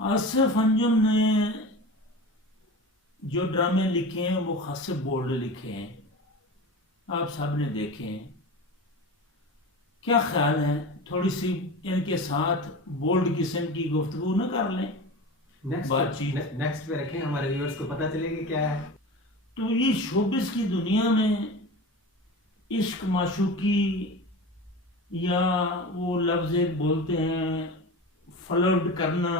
आसिफ अंजुम ने जो ड्रामे लिखे हैं वो खासे बोल्ड लिखे हैं, आप सब ने देखे हैं। क्या ख्याल है थोड़ी सी इनके साथ बोल्ड किस्म की गुफ्तगू न कर लें, बातचीत। नेक्स्ट पे रखें, हमारे व्यूअर्स को पता चलेगा क्या है। तो ये शोबिस की दुनिया में इश्क माशूकी, या वो लफ्ज़ एक बोलते हैं फ्लर्ट करना,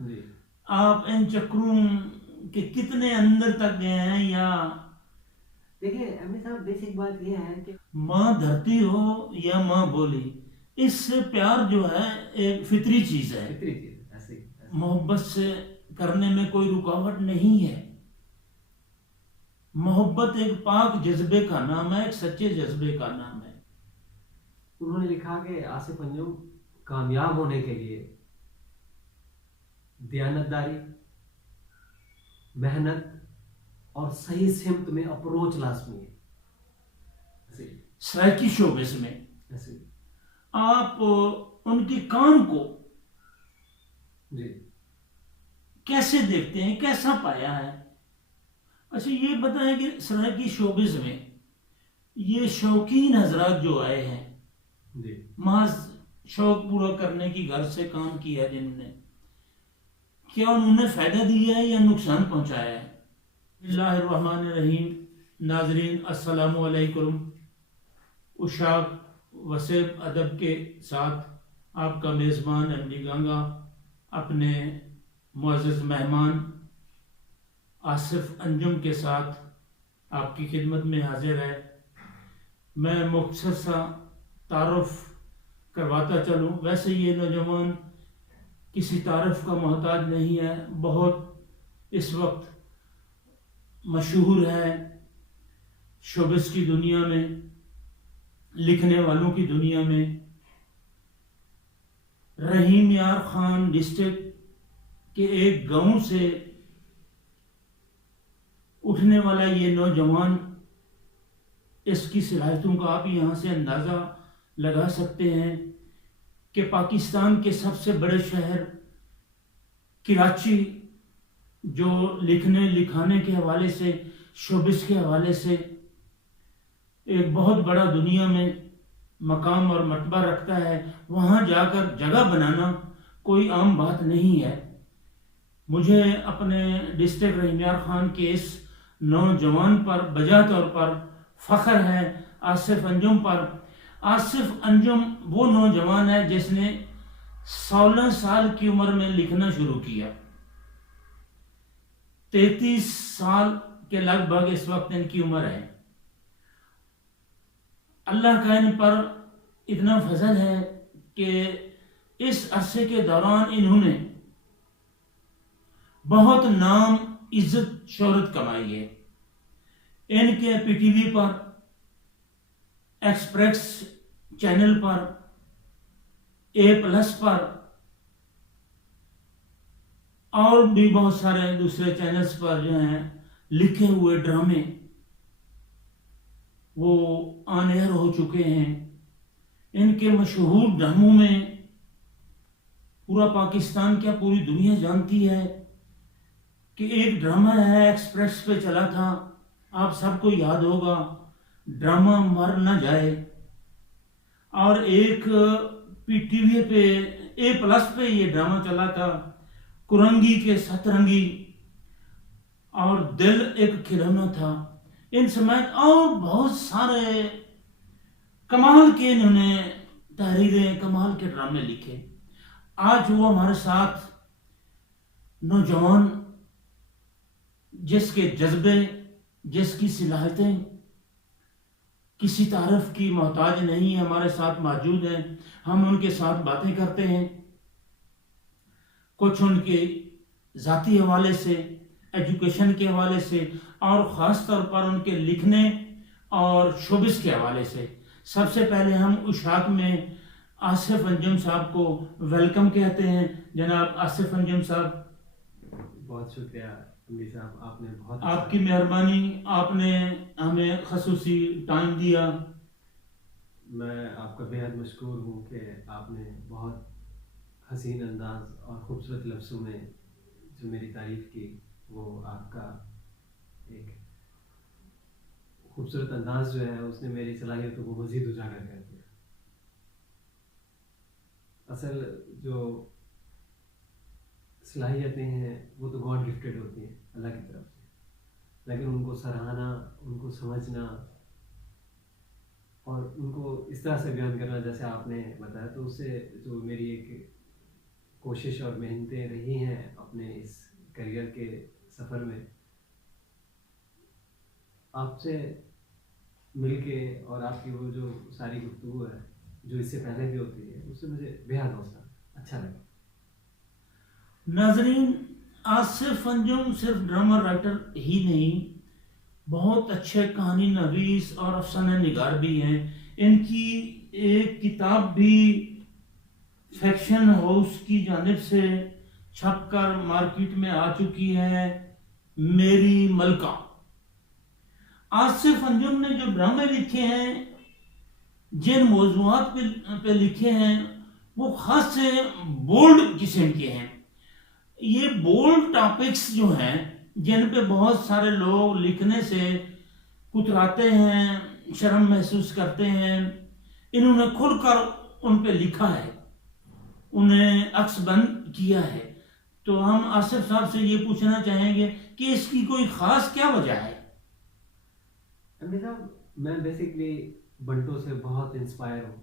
जी आप इन चक्रों के कितने अंदर तक गए हैं? या देखिए एमडी साहब, बेसिक बात यह है कि माँ धरती हो या माँ बोली, इससे प्यार जो है एक फितरी चीज है। फितरी चीज ऐसे ऐसे मोहब्बत से करने में कोई रुकावट नहीं है। मोहब्बत एक पाक जज्बे का नाम है, एक सच्चे जज्बे का नाम है। उन्होंने लिखा कि आसिफ अंजुम कामयाब होने के लिए दयानतदारी, मेहनत और सही सिमत में अप्रोच लाजमी है। ऐसे सराकी शोबे में ऐसे आप उनके काम को जी कैसे देखते हैं, कैसा पाया है? अच्छा ये बताएं कि सराकी शोबिस में ये शौकीन हजरात जो आए हैं, जी महज शौक पूरा करने की घर से काम किया जिन्होंने, क्या उन्होंने फायदा दिया है या नुकसान पहुंचाया है? बिस्मिल्लाहिर्रहमानिर्रहीम। नाजरीन अस्सलामु अलैकुम। उशाक वसेब अदब के साथ आपका मेज़बान एमडी गंगा अपने मुअज़्ज़ज़ मेहमान आसिफ अंजुम के साथ आपकी खिदमत में हाजिर है। मैं मुख्तसर सा तारुफ करवाता चलूँ। वैसे ये नौजवान किसी तारुफ का मोहताज नहीं है, बहुत इस वक्त मशहूर है शोबिस की दुनिया में, लिखने वालों की दुनिया में। रहीम यार खान डिस्ट्रिक्ट के एक गांव से उठने वाला ये नौजवान, इसकी सलाहियतों का आप यहाँ से अंदाज़ा लगा सकते हैं कि पाकिस्तान के सबसे बड़े शहर कराची, जो लिखने लिखाने के हवाले से, शोबिस के हवाले से एक बहुत बड़ा दुनिया में मकाम और मर्तबा रखता है, वहाँ जाकर जगह बनाना कोई आम बात नहीं है। मुझे अपने डिस्ट्रिक्ट रहीमियार खान के इस नौजवान पर बजा तौर पर फ़ख्र है, आसिफ अंजुम पर। आसिफ अंजुम वो नौजवान है जिसने 16 साल की उम्र में लिखना शुरू किया। 33 साल के लगभग इस वक्त इनकी उम्र है। अल्लाह का इन पर इतना फजल है कि इस अरसे के दौरान इन्होंने बहुत नाम, इज्जत, शोहरत कमाई है। इनके पीटीवी पर, एक्सप्रेस चैनल पर, A+ पर और भी बहुत सारे दूसरे चैनल्स पर जो हैं लिखे हुए ड्रामे वो ऑन एयर हो चुके हैं। इनके मशहूर ड्रामों में पूरा पाकिस्तान, क्या पूरी दुनिया जानती है कि एक ड्रामा है, एक्सप्रेस पे चला था, आप सबको याद होगा, ड्रामा मर न जाए। और एक पीटीवी पे A+ पे ये ड्रामा चला था, कुरंगी के सतरंगी और दिल एक खिलौना था। इन समेत और बहुत सारे कमाल के इन्होंने तहरीरें, कमाल के ड्रामे लिखे। आज वो हमारे साथ नौजवान, जिसके जज्बे, जिसकी सलाहियतें किसी तारीफ की मोहताज नहीं है, हमारे साथ मौजूद हैं। हम उनके साथ बातें करते हैं, कुछ उनके ज़ाती हवाले से, एजुकेशन के हवाले से, और ख़ास तौर पर उनके लिखने और शोबिस के हवाले से। सबसे पहले हम उशाक में आसिफ अंजुम साहब को वेलकम कहते हैं। जनाब आसिफ अंजुम साहब, बहुत शुक्रिया एमडी साहब, आपने बहुत आपकी मेहरबानी, आपने हमें खसूसी टाइम दिया। मैं आपका बेहद मशकूर हूँ कि आपने बहुत हसीन अंदाज और खूबसूरत लफ्ज़ों में जो मेरी तारीफ की वो आपका एक खूबसूरत अंदाज जो है उसने मेरी सलाहियतों को मज़ीद उजागर कर दिया। असल जो सलाहियतें हैं वो तो गॉड गिफ्टेड होती हैं अल्लाह की तरफ से, लेकिन उनको सराहना, उनको समझना और उनको इस तरह से बयान करना जैसे आपने बताया, तो उससे जो मेरी एक कोशिश और मेहनतें रही हैं अपने इस करियर के सफ़र में, आपसे मिलके और आपकी वो जो सारी गुफ्तगू है जो इससे पहले भी होती है उससे मुझे बेहद हौसला अच्छा लगा। नाजरीन, आसिफ अंजुम सिर्फ ड्रामा राइटर ही नहीं, बहुत अच्छे कहानी नवीस और अफसाना निगार भी हैं। इनकी एक किताब भी फैक्शन हाउस की जानिब से छपकर मार्केट में आ चुकी है, मेरी मलका। आसिफ अंजुम ने जो ड्रामे लिखे हैं, जिन मौजूआत पे लिखे हैं, वो खास से बोल्ड किस्म के हैं। ये बोल्ड टॉपिक्स जो हैं जिन पे बहुत सारे लोग लिखने से कुतराते हैं, शर्म महसूस करते हैं, इन्होंने खुलकर उन पे लिखा है, उन्हें अक्सबंद किया है। तो हम आसिफ साहब से ये पूछना चाहेंगे कि इसकी कोई खास क्या वजह है? अमीर साहब, मैं बेसिकली बंटो से बहुत इंस्पायर हूँ।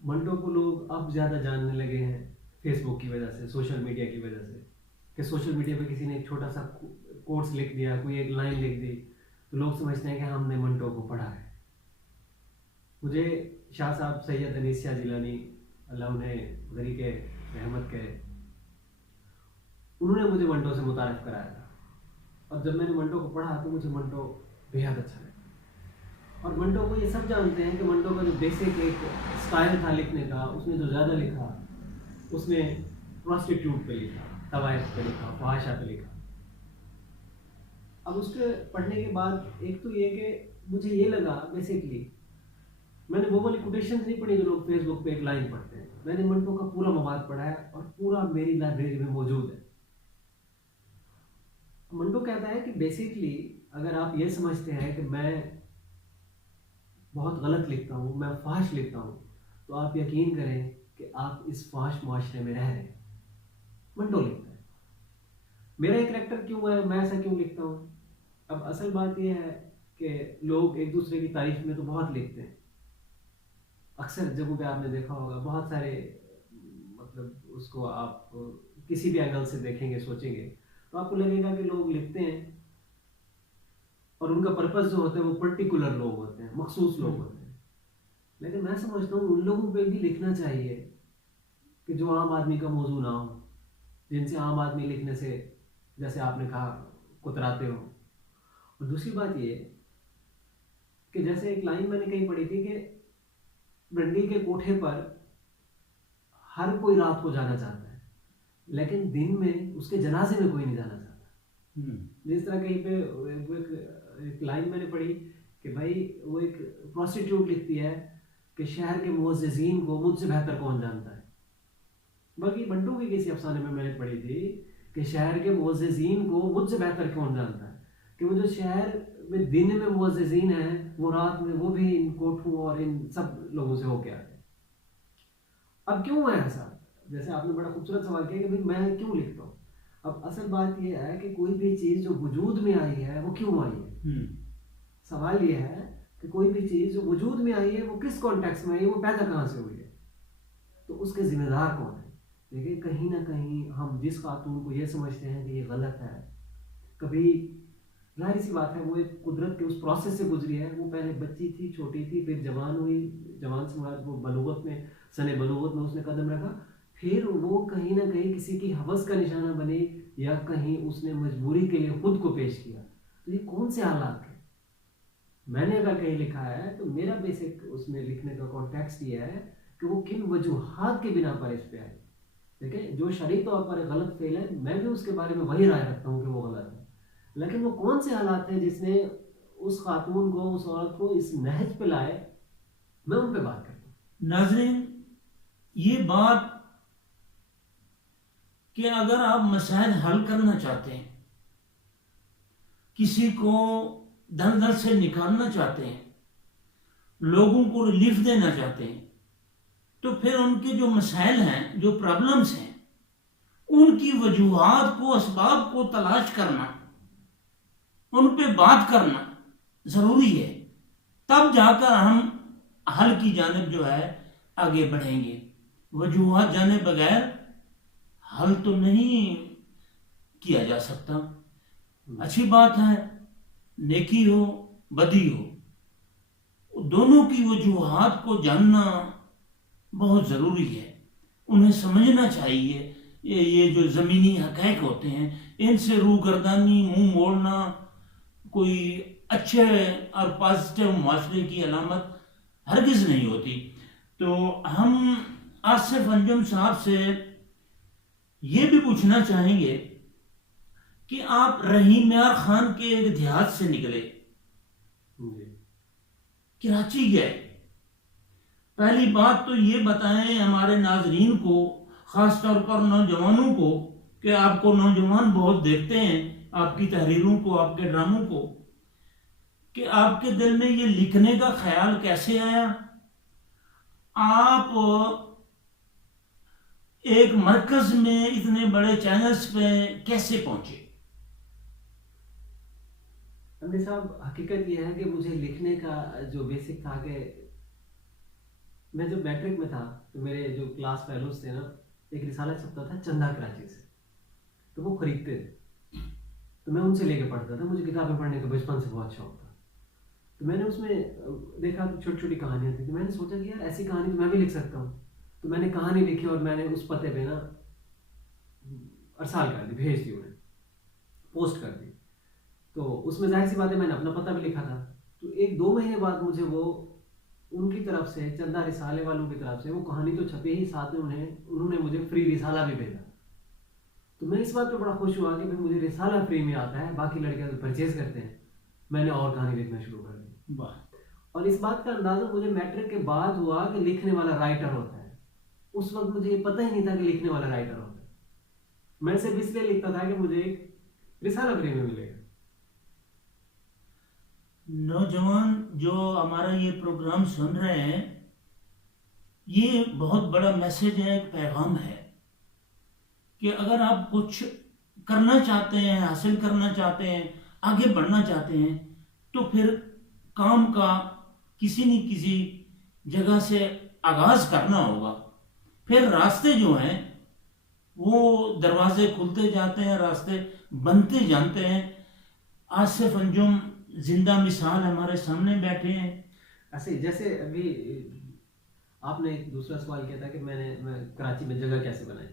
बंटो को लोग अब ज़्यादा जानने लगे हैं फेसबुक की वजह से, सोशल मीडिया की वजह से, कि सोशल मीडिया पे किसी ने एक छोटा सा कोट्स लिख दिया, कोई एक लाइन लिख दी, तो लोग समझते हैं कि हमने बंटो को पढ़ा है। मुझे शाह साहब सैयद अनीस शाह जिलानी, अल्लाह उन्हें गरीके रहमत करे, उन्होंने मुझे मंटो से मुतारिफ कराया था, और जब मैंने मंटो को पढ़ा तो मुझे मंटो बेहद अच्छा लगा। और मंटो को ये सब जानते हैं कि मंटो का जो बेसिक एक स्टाइल था लिखने का, उसने जो ज़्यादा लिखा, उसने प्रोस्टिट्यूट पे लिखा, तवाइफ पे लिखा, फहाशा पे लिखा। अब उसके पढ़ने के बाद एक तो ये कि मुझे ये लगा, बेसिकली मैंने वो वाली कोटेशंस नहीं पढ़ी जो लोग फेसबुक पे एक लाइन पढ़ते हैं, मैंने मंटो का पूरा मवाद पढ़ा है और पूरा मेरी लाइब्रेरी में मौजूद है। मंटो कहता है कि बेसिकली अगर आप ये समझते हैं कि मैं बहुत गलत लिखता हूँ, मैं फाश लिखता हूँ, तो आप यकीन करें कि आप इस फाश माशरे में रह रहे हैं। मंटो लिखता है मेरा एक करैक्टर क्यों है, मैं ऐसा क्यों लिखता हूँ। अब असल बात यह है कि लोग एक दूसरे की तारीफ में तो बहुत लिखते हैं, अक्सर जगहों पे आपने देखा होगा, बहुत सारे मतलब उसको आप किसी भी एंगल से देखेंगे, सोचेंगे तो आपको लगेगा कि लोग लिखते हैं और उनका पर्पस जो होता है वो पर्टिकुलर लोग होते हैं, मखसूस लोग होते हैं। लेकिन मैं समझता हूँ उन लोगों पे भी लिखना चाहिए कि जो आम आदमी का मौजू ना हो, जिनसे आम आदमी लिखने से, जैसे आपने कहा, कुतराते हो। और दूसरी बात ये कि जैसे एक लाइन मैंने कहीं पढ़ी थी कि रंडी के कोठे पर हर कोई रात को जाना चाहता है, लेकिन दिन में उसके जनाजे में कोई नहीं जाना चाहता। जिस तरह कहीं पे एक लाइन मैंने पढ़ी कि भाई वो एक प्रोस्टिट्यूट लिखती है कि शहर के मुअज्जिज़ीन को मुझसे बेहतर कौन जानता है। बल्कि बंटू की किसी अफसाने में मैंने पढ़ी थी कि शहर के मुअज्जिज़ीन को मुझसे बेहतर कौन जानता है, कि वो जो शहर में दिन में मुअज्जिज़ीन हैं वो रात में वो भी इन कोठों और इन सब लोगों से होके आते हैं। अब क्यों है ऐसा? जैसे आपने बड़ा खूबसूरत सवाल किया कि भाई मैं क्यों लिखता हूँ। अब असल बात यह है कि कोई भी चीज़ जो वजूद में आई है वो क्यों आई है। सवाल यह है कि कोई भी चीज़ जो वजूद में आई है वो किस कॉन्टेक्स्ट में आई है, वो पैदा कहाँ से हुई है, तो उसके जिम्मेदार कौन है। देखिए कहीं ना कहीं हम जिस खातून को ये समझते हैं कि ये गलत है, कभी जाहिर सी बात है वो एक कुदरत के उस प्रोसेस से गुजरी है। वो पहले बच्ची थी, छोटी थी, फिर जवान हुई, जवान से मुराद वो बलूगत में, सने बलूगत में उसने कदम रखा, फिर वो कहीं ना कहीं किसी की हवस का निशाना बनी या कहीं उसने मजबूरी के लिए खुद को पेश किया। तो ये कौन से हालात हैं? मैंने अगर कहीं लिखा है तो मेरा बेसिक उसमें लिखने का कॉन्टेक्स्ट ये है कि वो किन वजूहात के बिना पर इस पे आए। देखिए जो शरीक तौर पर गलत फेल है, मैं भी उसके बारे में वही राय रखता हूँ कि वो गलत है, लेकिन वो कौन से हालात हैं जिसने उस खातून को, उस औरत को इस नहज पे लाए, मैं उन पे बात करता हूँ। नाज़रीन, ये बात कि अगर आप मसाइल हल करना चाहते हैं, किसी को दलदल से निकालना चाहते हैं, लोगों को रिलीफ देना चाहते हैं, तो फिर उनके जो मसाइल हैं, जो प्रॉब्लम्स हैं, उनकी वजूहात को, असबाब को तलाश करना, उन पे बात करना जरूरी है। तब जाकर हम हल की जानिब जो है आगे बढ़ेंगे। वजूहात जाने बगैर हल तो नहीं किया जा सकता। अच्छी बात है, नेकी हो बदी हो, दोनों की वजूहात को जानना बहुत ज़रूरी है। उन्हें समझना चाहिए। ये जो ज़मीनी हक़ाइक़ होते हैं, इनसे रूगर्दानी, मुंह मोड़ना कोई अच्छे और पॉजिटिव माशरे की अलामत हरगिज़ नहीं होती। तो हम आसिफ अंजुम साहब से ये भी पूछना चाहेंगे कि आप रहीम यार खान के एक देहात से निकले, कराची गए। पहली बात तो ये बताएं हमारे नाजरीन को, ख़ास तौर पर नौजवानों को, कि आपको नौजवान बहुत देखते हैं, आपकी तहरीरों को, आपके ड्रामों को, कि आपके दिल में ये लिखने का ख्याल कैसे आया? आप एक मरकज में इतने बड़े चैनल्स पे कैसे पहुंचे? अमीर साहब, हकीकत यह है कि मुझे लिखने का जो बेसिक था कि मैं जब मैट्रिक में था तो मेरे जो क्लास फेलोज थे ना, एक रिसाला छपता था चंदा कराची से, तो वो खरीदते थे, तो मैं उनसे लेके पढ़ता था। मुझे किताबें पढ़ने का बचपन से बहुत शौक था। तो मैंने उसमें देखा तो छोटी छोटी कहानियाँ थी, तो मैंने सोचा कि यार ऐसी कहानी तो मैं भी लिख सकता हूँ। तो मैंने कहानी लिखी और मैंने उस पते पे ना अरसाल कर दी, भेज दी, उन्हें पोस्ट कर दी। तो उसमें जाहिर सी बात है मैंने अपना पता भी लिखा था। तो 1-2 महीने बाद मुझे वो उनकी तरफ से, चंदा रिसाले वालों की तरफ से, वो कहानी तो छपी ही, साथ में उन्होंने मुझे फ्री रिसाला भी भेजा। तो मैं इस बात पे बड़ा खुश हुआ कि भाई मुझे रिसाला फ्री में आता है, बाकी लड़के तो परचेज करते हैं। मैंने और कहानी लिखना शुरू कर दी। वाह। और इस बात का अंदाजा मुझे मैट्रिक के बाद हुआ कि लिखने वाला राइटर होता है। उस वक्त मुझे ये पता ही नहीं था कि लिखने वाला राइटर होता है। मैं सिर्फ इसलिए लिखता था कि मुझे रिसाला फ्री में मिलेगा। नौजवान जो हमारा ये प्रोग्राम सुन रहे हैं, ये बहुत बड़ा मैसेज है, एक पैगाम है कि अगर आप कुछ करना चाहते हैं, हासिल करना चाहते हैं, आगे बढ़ना चाहते हैं, तो फिर काम का किसी न किसी जगह से आगाज करना होगा। फिर रास्ते जो हैं वो दरवाजे खुलते जाते हैं, रास्ते बनते जाते हैं। आसिफ अंजुम जिंदा मिसाल हमारे सामने बैठे हैं। ऐसे जैसे अभी आपने एक दूसरा सवाल किया था कि मैं कराची में जगह कैसे बनाई।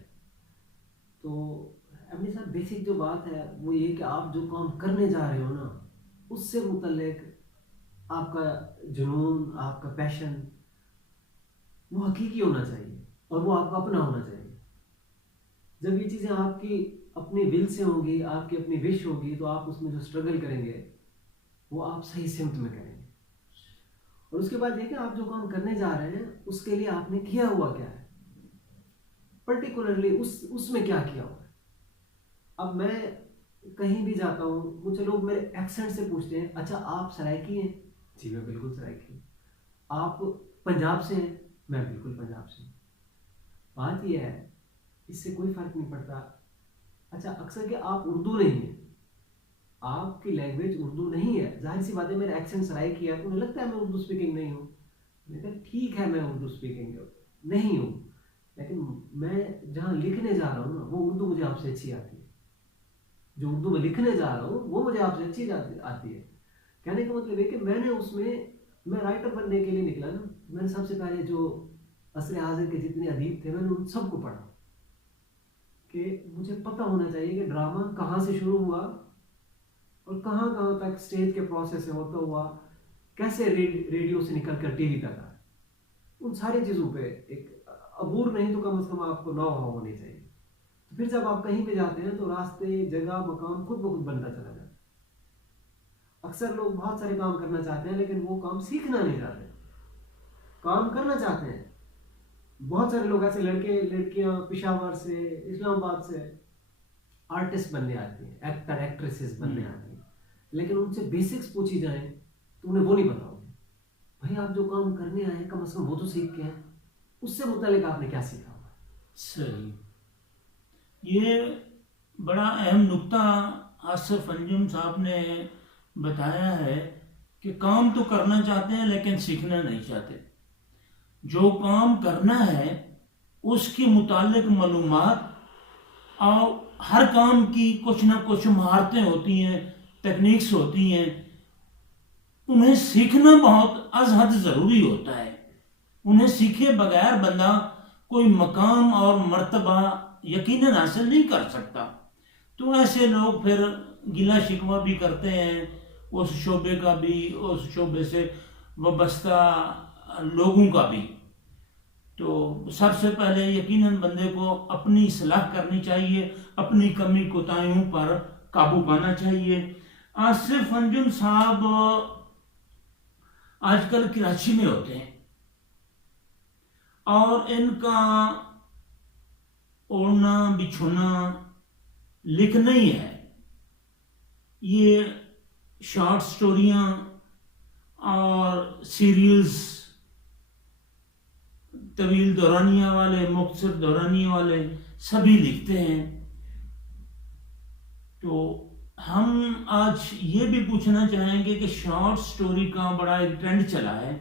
तो अपने साथ बेसिक जो बात है वो ये कि आप जो काम करने जा रहे हो ना, उससे मुतल्लिक आपका जुनून, आपका पैशन वो हकीकी होना चाहिए और वो आपका अपना होना चाहिए। जब ये चीज़ें आपकी अपनी विल से होंगी, आपकी अपनी विश होगी, तो आप उसमें जो स्ट्रगल करेंगे वो आप सही सिमत में करेंगे। और उसके बाद ये कि आप जो काम करने जा रहे हैं उसके लिए आपने किया हुआ क्या है, पर्टिकुलरली उसमें क्या किया हुआ है। अब मैं कहीं भी जाता हूँ, मुझे लोग मेरे एक्सेंट से पूछते हैं, अच्छा आप सराइकी हैं? जी मैं बिल्कुल सराइकी हूँ। आप पंजाब से हैं? मैं बिल्कुल पंजाब से हूँ। बात यह है, इससे कोई फर्क नहीं पड़ता। अच्छा अक्सर कि आप उर्दू नहीं है, आपकी लैंग्वेज उर्दू नहीं है, जाहिर सी बात है मेरा एक्सेंट सराइकी है, तो उन्हें लगता है मैं उर्दू स्पीकिंग नहीं हूँ। मैंने कहा ठीक है मैं उर्दू स्पीकिंग नहीं हूँ, लेकिन मैं जहाँ लिखने जा रहा हूँ ना वो उर्दू मुझे आपसे अच्छी आती है। जो उर्दू में लिखने जा रहा हूँ वो मुझे आपसे अच्छी आती है। कहने का मतलब है कि मैंने उसमें, मैं राइटर बनने के लिए निकला ना, मैंने सबसे पहले जो असर हाजिर के जितने अदीब थे मैंने उन सबको पढ़ा कि मुझे पता होना चाहिए कि ड्रामा कहाँ से शुरू हुआ और कहाँ कहाँ तक स्टेज के प्रोसेस से होता हुआ कैसे रेडियो से निकल कर टीवी तक आया। उन सारी चीज़ों पे एक अबूर नहीं तो कम से कम आपको नॉलेज होनी चाहिए। तो फिर जब आप कहीं पे जाते हैं तो रास्ते, जगह, मकाम खुद ब खुद बनता चला जाता है। अक्सर लोग बहुत सारे काम करना चाहते हैं लेकिन वो काम सीखना नहीं चाहते, काम करना चाहते हैं बहुत सारे लोग ऐसे लड़के लड़कियां पेशावर से, इस्लामाबाद से आर्टिस्ट बनने आती हैं, एक्टर एक्ट्रेसेस बनने आती हैं, लेकिन उनसे बेसिक्स पूछी जाए तो उन्हें वो नहीं पता होते। भाई आप जो काम करने आए हैं कम से कम वो तो सीख के हैं, उससे मुतालिक आपने क्या सीखा हुआ है? सही, ये बड़ा अहम नुक्ता आसिफ अंजुम साहब ने बताया है कि काम तो करना चाहते हैं लेकिन सीखना नहीं चाहते। जो काम करना है उसके मुतालिक मालूमात, और हर काम की कुछ ना कुछ महारतें होती हैं, टेक्निक्स होती हैं, उन्हें सीखना बहुत अज हद ज़रूरी होता है। उन्हें सीखे बगैर बंदा कोई मकाम और मर्तबा यकीनन हासिल नहीं कर सकता। तो ऐसे लोग फिर गिला शिकवा भी करते हैं उस शोबे का भी, उस शोबे से वाबस्ता लोगों का भी। तो सबसे पहले यकीनन बंदे को अपनी इस्लाह करनी चाहिए, अपनी कमी कोताहियों पर काबू पाना चाहिए। आसिफ अंजुम साहब आजकल कराची में होते हैं और इनका ओढ़ना बिछोना लिखना ही है। ये शॉर्ट स्टोरियां और सीरियल्स, तवील दौरानिया वाले, मुख्तसर दौरानिया वाले सभी लिखते हैं। तो हम आज ये भी पूछना चाहेंगे कि शॉर्ट स्टोरी का बड़ा एक ट्रेंड चला है।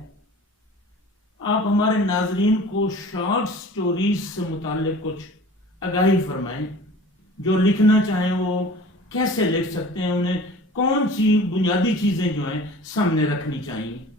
आप हमारे नाजरीन को शॉर्ट स्टोरीज से मुताल्लिक कुछ आगाही फरमाएं। जो लिखना चाहें वो कैसे लिख सकते हैं, उन्हें कौन सी बुनियादी चीज़ें जो हैं सामने रखनी चाहिए।